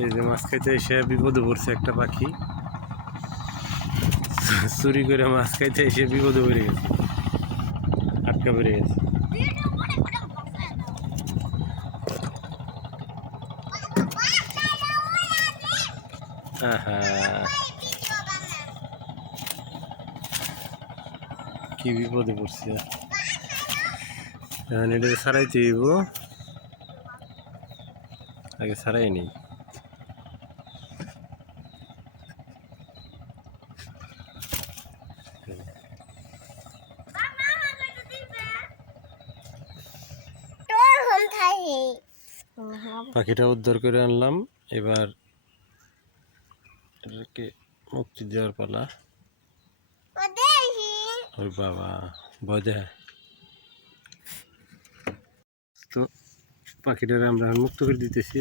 এই যে মাছ খাইতে এসে বিপদে পড়ছে একটা পাখি, চুরি করে মাছ খাইতে এসে বিপদে পড়ে গেছে, আটকা পড়ে গেছে। কি বিপদে পড়ছে, এখন এটা ছাড়াইতে হইব, আগে ছাড়াই নেই। পাখিটা উদ্ধার করে আনলাম, এবার এটাকে মুক্তি দেওয়ার পালা। ওই বাবা ভয় দেয় তো, পাখিটারে আমরা মুক্ত করে দিতেছি।